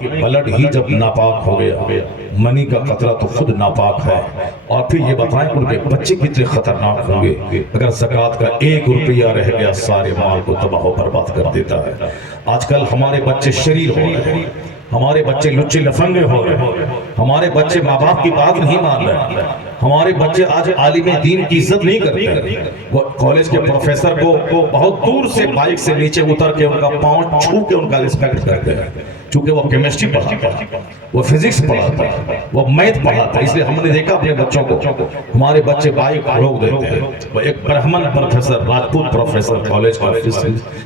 کہ بلڈ ہی جب ناپاک ہو گیا، منی کا قطرہ تو خود ناپاک ہے، اور پھر یہ بتائیں ان کے بچے کتنے خطرناک ہوں گے۔ اگر زکوٰۃ کا 1 روپیہ رہ گیا سارے مال کو تباہ و برباد کر دیتا ہے۔ آج کل ہمارے بچے شریر ہو رہے ہیں، ہمارے بچے لچے لفنگے ہو رہے ہیں، ہمارے بچے ماں باپ کی بات نہیں مان رہے، ہمارے بچے آج عالم دین کی عزت نہیں کرتے۔ وہ کالج کے پروفیسر کو بہت دور سے بائک سے نیچے اتر کے ان کا پاؤں چھو کے ان کا ریسپیکٹ کرتے ہیں، چونکہ وہ کیمسٹری پڑھاتا ہے، وہ فزکس پڑھاتا ہے، وہ میتھ پڑھاتا ہے۔ اس لیے ہم نے دیکھا اپنے بچوں کو، ہمارے بچے بائک روک دیتے ہیں۔ وہ ایک برہمن پروفیسر، راجپوت پروفیسر کالج کا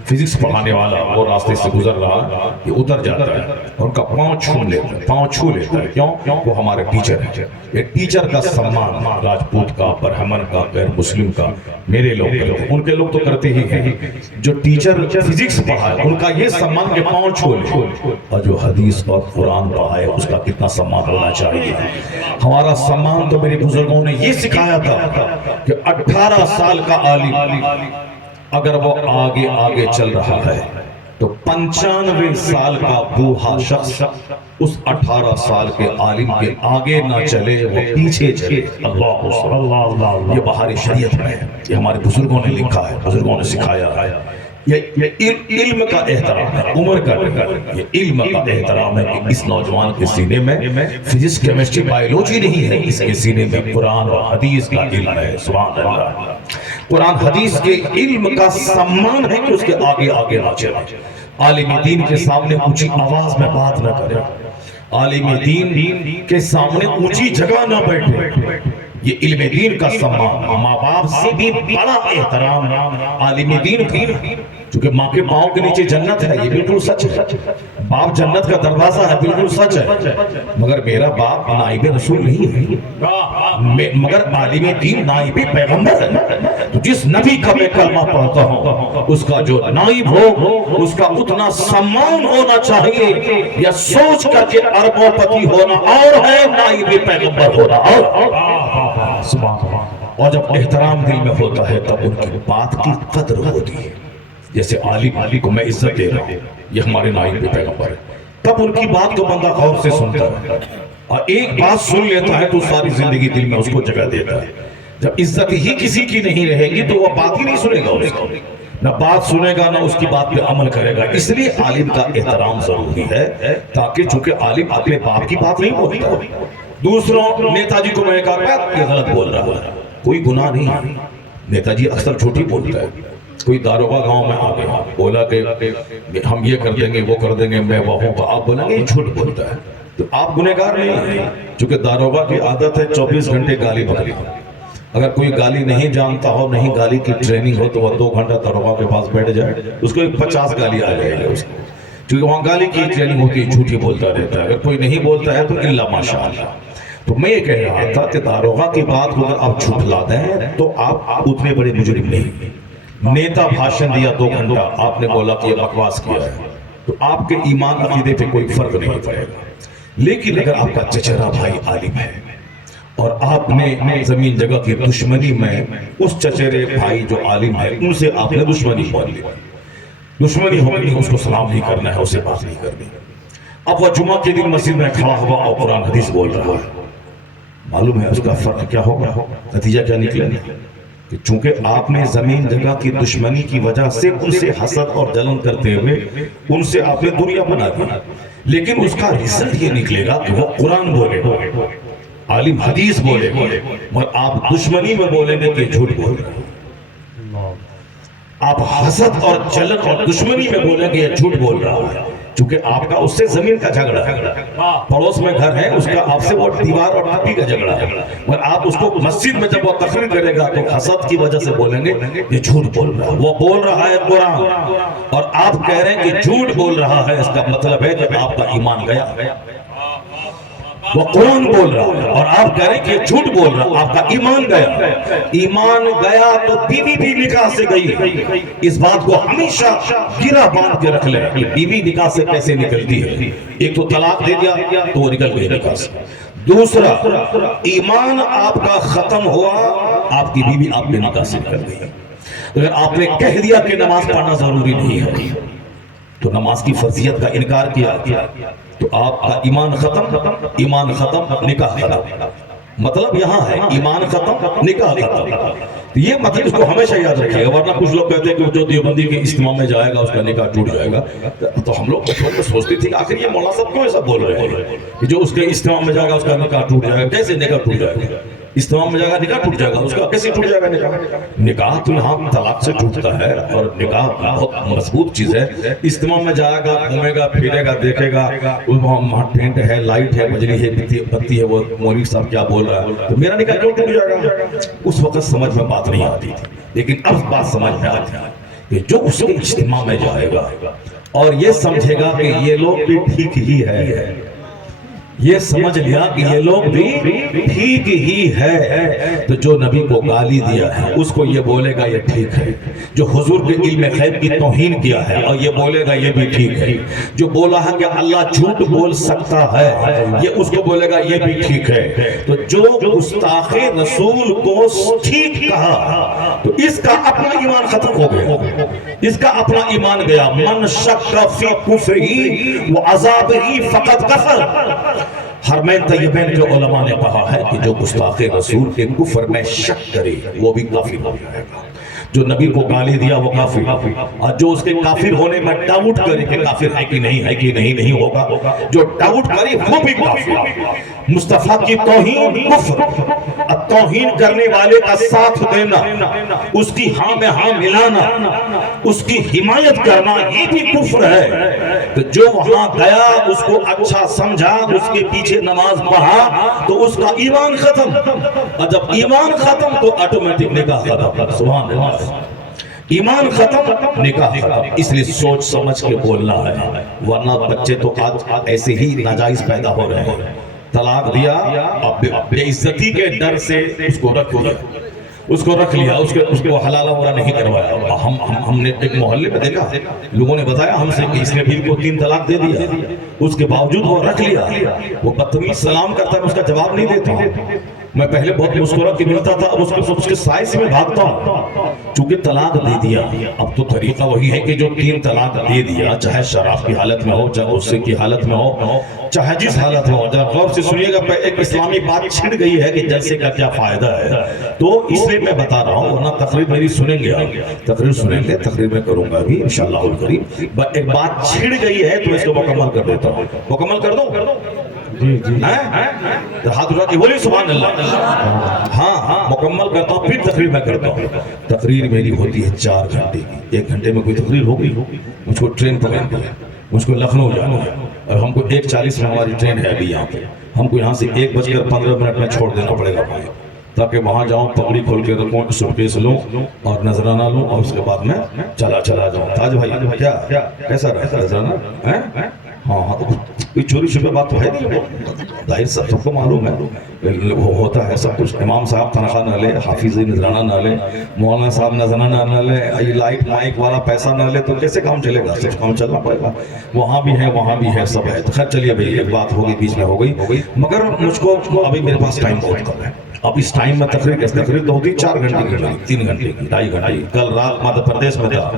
فزکس پڑھانے والا، وہ راستے سے گزر رہا، یہ اتر جاتا ہے اور ان کا پاؤں چھو لیتا ہے، پاؤں چھو لیتا ہے۔ کیوں؟ وہ ہمارے ٹیچر ہیں۔ یہ ٹیچر کا سمان راجپوت کا، برہمن کا، غیر مسلم کا میرے لوگ کرتے ہیں، ان کے لوگ تو کرتے ہی ہیں۔ جو ٹیچر فزکس پڑھائے ان کا یہ سمان کے پاؤں چھو لے، اور جو حدیث اور قرآن پڑھائے اس کا کتنا سمان ہونا چاہیے۔ ہمارا سمان تو میرے بزرگوں نے یہ سکھایا تھا کہ 18 سال کا عالم اگر وہ آگے آگے چل رہا ہے تو 95 سال کا بوڑھا شخص اس 18 سال کے عالم کے آگے نہ چلے، وہ پیچھے چلے۔ اللہ، یہ بہار شریعت میں ہے، یہ ہمارے بزرگوں نے لکھا ہے، بزرگوں نے سکھایا ہے۔ یہ علم کا احترام ہے، عمر کا نہیں، یہ علم کا احترام ہے کہ اس نوجوان کے سینے میں فزکس، کیمسٹری، بائیولوجی نہیں ہے، اس کے سینے میں قرآن اور حدیث کا علم ہے۔ سبحان اللہ، قرآن حدیث کے علم کا سمان ہے کہ اس کے آگے آگے نہ چلے، عالم دین کے سامنے اونچی آواز میں بات نہ کرے، عالم دین کے سامنے اونچی جگہ نہ بیٹھے۔ یہ علم دین کا سمان، ماں باپ سے بھی بڑا احترام عالم دین کا، چونکہ ماں کے پاؤں کے نیچے جنت ہے، یہ بالکل سچ ہے۔ باپ جنت کا دروازہ ہے، بالکل سچ ہے، مگر میرا باپ نائب رسول نہیں ہے، مگر عالم دین نائب پیغمبر ہے۔ تو جس نبی کا میں کلمہ پڑھتا ہوں اس کا جو نائب ہو اس کا اتنا سمان ہونا چاہیے، یا سوچ کر کے اربوں پتی ہونا اور ہے، نائب پیغمبر ہونا اور۔ اور جب احترام دل میں ہوتا ہے تب ان کی بات کی قدر ہوتی ہے۔ جیسے عالم کو میں عزت دے رہا ہوں، یہ ہمارے نائب پیغمبر ہے، تب ان کی بات کو بندہ غور سے سنتا ہے، اور ایک بات سن لیتا ہے تو ساری زندگی دل میں اس کو جگہ دیتا ہے۔ جب عزت ہی کسی کی نہیں رہے گی تو وہ بات ہی نہیں سنے گا، اس کو نہ بات سنے گا نہ اس کی بات پہ عمل کرے گا۔ اس لیے عالم کا احترام ضروری ہے، تاکہ چونکہ عالم اپنے باپ کی بات نہیں بولتا، دوسروں نیتا جی کو میں کہا یہ غلط بول رہا ہے، کوئی گناہ نہیں ہے، نیتا جی اکثر جھوٹ ہی بولتا ہے۔ کوئی داروغہ گاؤں میں آ گیا، بولا کہ ہم یہ کر دیں گے وہ کر دیں گے، میں وہ ہوں، آپ بولیں گے یہ جھوٹ بولتا ہے، تو آپ گنہگار نہیں ہیں، چونکہ داروغہ کی عادت ہے 24 گھنٹے گالی بکنا۔ اگر کوئی گالی نہیں جانتا ہو، نہیں گالی کی ٹریننگ ہو، تو وہ 2 گھنٹہ داروغہ کے پاس بیٹھ جائے، اس کو 50 گالی آ جائے گی اس کو، کیونکہ وہاں گالی کی ٹریننگ ہوتی ہے، جھوٹ ہی بولتا رہتا ہے۔ اگر کوئی نہیں بولتا ہے تو اللہ ماشاءاللہ۔ تو میں یہ کہہ رہا تھا کہ داروغہ کی بات کو اگر آپ جھٹلا دیں تو آپ اتنے بڑے مجرم نہیں۔ نیتا بھاشن دیا 2 گھنٹہ، آپ نے بولا کہ یہ بکواس کیا ہے، تو آپ کے ایمان عقیدے پہ کوئی فرق نہیں پڑے گا۔ لیکن اگر آپ کا چچرا بھائی عالم ہے اور آپ نے زمین جگہ کی دشمنی میں اس چچرے بھائی جو عالم ہے ان سے آپ نے دشمنی بول لی، دشمنی ہو گئی، اس کو سلام نہیں کرنا ہے، اسے بات نہیں کرنی۔ اب وہ جمعہ کے دن مسجد میں کھڑا ہوا اور قرآن حدیث بول رہا ہے، معلوم ہے اس کا فرق کیا ہوگا، نتیجہ کیا نکلے گا کہ چونکہ آپ نے زمین جگہ کی دشمنی کی وجہ سے ان سے حسد اور جلن کرتے ہوئے ان سے آپ نے دنیا بنا دی، لیکن اس کا رزلٹ یہ نکلے گا کہ وہ قرآن بولے گا، عالم حدیث بولے گا، مگر آپ دشمنی میں بولیں گے کہ جھوٹ بول رہے ہیں، آپ حسد اور جلن اور دشمنی میں بولیں گے یہ جھوٹ بول رہا ہے، چونکہ آپ کا اس سے زمین کا جھگڑا ہے، پڑوس میں گھر ہے، اس کا آپ سے وہ دیوار اور ٹھپی کا جھگڑا ہے، اور آپ اس کو مسجد میں جب وہ تقریر کرے گا تو حسد کی وجہ سے بولیں گے یہ جھوٹ بول رہا ہے، وہ بول رہا ہے قرآن، اور آپ کہہ رہے ہیں کہ جھوٹ بول رہا ہے، اس کا مطلب ہے کہ آپ کا ایمان گیا، وہ قرآن بول رہا ہے اور آپ کہہ رہے ہیں کہ جھوٹ بول رہا ہے، آپ کا ایمان گیا، ایمان گیا تو بیوی بھی نکاح سے گئی، اس بات کو ہمیشہ گرہ باندھ کے رکھ لیں کہ بیوی نکاح سے کیسے نکلتی ہے، ایک تو طلاق دے دیا تو وہ نکل گئی نکاح سے، دوسرا ایمان آپ کا ختم ہوا، آپ کی بیوی آپ کے نکاح سے نکل گئی۔ اگر آپ نے کہہ دیا کہ نماز پڑھنا ضروری نہیں ہے تو نماز کی فرضیت کا انکار کیا تو آپ کا ایمان ختم نکاح ختم. مطلب یہاں ہے ایمان ختم نکاح ختم. یہ مطلب اس کو ہمیشہ یاد رکھیے گا، ورنہ کچھ لوگ کہتے ہیں کہ جو دیوبندی کے اجتماع میں جائے گا اس کا نکاح ٹوٹ جائے گا. تو ہم لوگ سوچتے تھے کہ آخر یہ مولانا صاحب کیوں ایسا بول رہے ہیں کہ جو اس کے اجتماع میں جائے گا اس کا نکاح ٹوٹ جائے گا؟ کیسے نکاح ٹوٹ جائے گا؟ اجتماع میں جائے گا نکاح ٹوٹ جائے گا، اس کا کیسے ٹوٹ جائے گا نکاح؟ نکاح تو یہاں طلاق سے ٹوٹتا ہے، اور نکاح بہت مضبوط چیز ہے. اجتماع میں جائے گا، گھومے گا، پھرے گا، دیکھے گا وہاں ٹینٹ ہے، لائٹ ہے، بجلی ہے، بتی ہے، وہ مولوی صاحب کیا بول رہا ہے، تو میرا نکاح کیوں ٹوٹ جائے گا؟ اس وقت سمجھ میں بات نہیں آتی تھی، لیکن اب بات سمجھ میں آتی ہے کہ جو اس کے اجتماع میں جائے گا اور یہ سمجھے گا کہ یہ لوگ بھی ٹھیک ہی ہے، یہ سمجھ لیا کہ یہ لوگ بھی ٹھیک ہی ہے، تو جو نبی کو گالی دیا ہے اس کو یہ بولے گا یہ ٹھیک ہے. جو حضور کے علم غیب کی توہین کیا ہے اور یہ بولے گا یہ بھی ٹھیک ہے. جو بولا ہے کہ اللہ جھوٹ بول سکتا ہے، یہ اس کو بولے گا یہ بھی ٹھیک ہے. تو جو گستاخ رسول کو ٹھیک کہا تو اس کا اپنا ایمان ختم ہو گیا، اس کا اپنا ایمان گیا. من شک فی کفرہ وعذابہ فقد کفر. حرمین طیبین کے علماء نے کہا ہے کہ جو گستاخ رسول کے کفر میں شک کرے وہ بھی کافر ہو جائے گا. جو نبی کو گالی دیا وہ کافر، اور جو اس کے کافر ہونے میں ڈاؤٹ کرے کہ کافر ہے کہ نہیں ہوگا، جو ڈاؤٹ کرے وہ بھی کافر. مصطفیٰ کی توہین کفر، توہین کرنے والے کا ساتھ دینا، اس کی ہاں میں ہاں ملانا، اس کی حمایت کرنا، یہ بھی کفر ہے. تو جو وہاں گیا اس کو اچھا سمجھا، اس کے پیچھے نماز پڑھا تو اس کا ایمان ختم، اور جب ایمان ختم تو آٹومیٹک نکاح ختم. سبحان اللہ. ایمان ختم نکاح ختم. اس لیے سوچ سمجھ کے بولنا ہے، ورنہ بچے تو آج ایسے ہی ناجائز پیدا ہو رہے ہیں. طلاق دیا، اب بے عزتی کے ڈر سے اس کو رکھ لیا، اس کو حلال عمرہ نہیں کروایا. ہم نے ایک محلے میں دیکھا، لوگوں نے بتایا ہم سے کہ اس نے بیوی کو 3 طلاق دے دیا، اس کے باوجود وہ رکھ لیا. وہ بدتمیز سلام کرتا ہے، اس کا جواب نہیں دیتا. میں پہلے بہت مسکرا کے ملتا تھا، اب اس کے سائے سے میں بھاگتا ہوں، چونکہ طلاق دے دیا. اب تو طریقہ وہی ہے کہ جو 3 طلاق دے دیا، چاہے شراب کی حالت میں ہو، چاہے غصے کی حالت میں ہو، چاہے جس حالت میں ہو. ذرا غور سے سنیے گا، ایک اسلامی بات چھڑ گئی ہے کہ جلسے کا کیا فائدہ ہے، تو اس لیے میں بتا رہا ہوں، ورنہ تقریر میری سنیں گے، تقریر میں کروں گا ابھی انشاءاللہ الکریم. ایک بات چھڑ گئی ہے تو اس کو مکمل کر دیتا ہوں. مکمل کر دوں؟ ہاتھ اٹھا کے بولیے سبحان اللہ. ہاں مکمل کرتا ہوں، پھر تقریر میں کرتا ہوں. تقریر میری ہوتی ہے 4 گھنٹے کی. 1 گھنٹے میں کوئی تقریر ہوگی؟ مجھ کو ٹرین پکڑنی ہے، مجھ کو لکھنؤ جانا ہے، اور ہم کو 1:40 میں ہماری ٹرین ہے ابھی یہاں پہ. ہم کو یہاں سے 1:15 میں چھوڑ دینا پڑے گا وہاں، تاکہ وہاں جاؤں، پگڑی کھول کے رکھوں، سوٹکیس لوں اور نذرانہ لوں، اور اس کے بعد میں چلا جاؤں. تاج بھائی کیا کیسا رہتا نذرانہ؟ ہاں کوئی چوری چھپے بات تو ہے نہیں، ظاہر سب کو معلوم ہے وہ ہوتا ہے سب کچھ. امام صاحب تنخواہ نہ لے، حافظ نذرانہ نہ لے، مولانا صاحب نذرانہ نہ لے، لائٹ مائک والا پیسہ نہ لے، تو کیسے کام چلے گا؟ سب کام چلنا پڑے گا. وہاں بھی ہے سب ہے. خیر چلیے بھائی، ایک بات ہوگی بیچ میں ہو گئی، مگر مجھ کو ابھی میرے پاس ٹائم بہت کم ہے. اب اس ٹائم میں تقریر تو ہوتی 4 گھنٹے کی، 3 گھنٹے کی، 2.5 گھنٹے کی. کل رات مدھیہ پردیش میں تھا،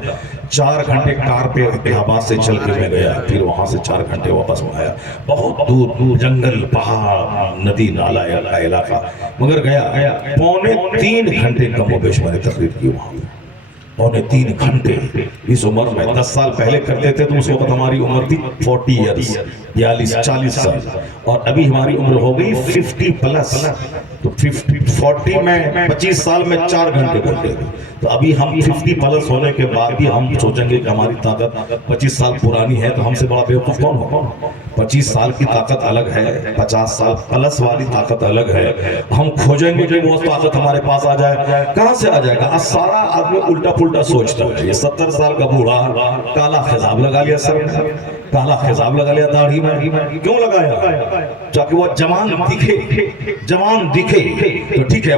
4 گھنٹے کار پہ الہ آباد سے چل کے میں گیا، پھر وہاں سے 4 گھنٹے واپس میں آیا. بہت دور جنگل، پہاڑ، ندی نالا علاقہ، مگر گیا. 3.25 گھنٹے کم و بیش میں نے تقریر کی وہاں. 3.25 گھنٹے. اس عمر میں 10 سال پہلے کرتے تھے تو اس وقت ہماری عمر تھی 40 ایئرز، 40 سال، اور ابھی ہماری عمر ہو گئی 50 پلس. تو 40 میں 25 سال میں 4 گھنٹے بولتے تھے. تو ابھی ہم 50 پلس ہونے کے بعد بھی ہم سوچیں گے کہ ہماری طاقت 25 سال پرانی ہے، تو ہم سے بڑا بیوقوف کون ہوگا؟ 25 سال کی طاقت الگ ہے، 50 سال پلس والی طاقت الگ ہے. ہم کھوجیں گے کہ وہ طاقت ہمارے پاس آ جائے، کہاں سے آ جائے گا؟ سارا آدمی الٹا پلٹا سوچتا ہے. یہ 70 سال کا بوڑھا کالا خضاب لگا لیا سر میں، کالا خضاب لگا لیا داڑھی میں. کیوں لگایا؟ تاکہ وہ جوان دکھے. تو ٹھیک ہے.